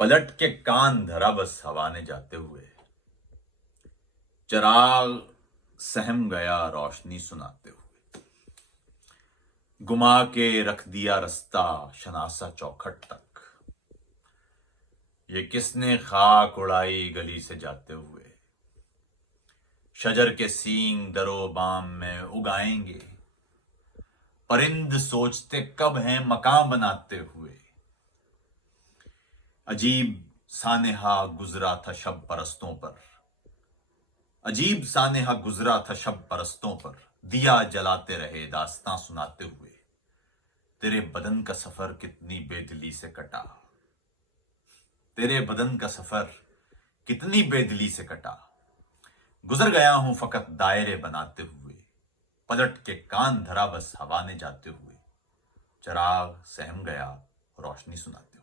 پلٹ کے کان دھرا بس ہوا نے جاتے ہوئے، چراغ سہم گیا روشنی سناتے ہوئے، گما کے رکھ دیا رستہ شناسا چوکھٹ تک، یہ کس نے خاک اڑائی گلی سے جاتے ہوئے، شجر کے سینگ در و بام میں اگائیں گے، پرند سوچتے کب ہیں مکان بناتے ہوئے، عجیب سانحہ گزرا تھا شب پرستوں پر، عجیب سانحہ گزرا تھا شب پرستوں پر، دیا جلاتے رہے داستاں سناتے ہوئے، تیرے بدن کا سفر کتنی بے دلی سے کٹا، تیرے بدن کا سفر کتنی بے دلی سے کٹا، گزر گیا ہوں فقط دائرے بناتے ہوئے، پلٹ کے کان دھرا بس ہوا نے جاتے ہوئے، چراغ سہم گیا روشنی سناتے ہوئے۔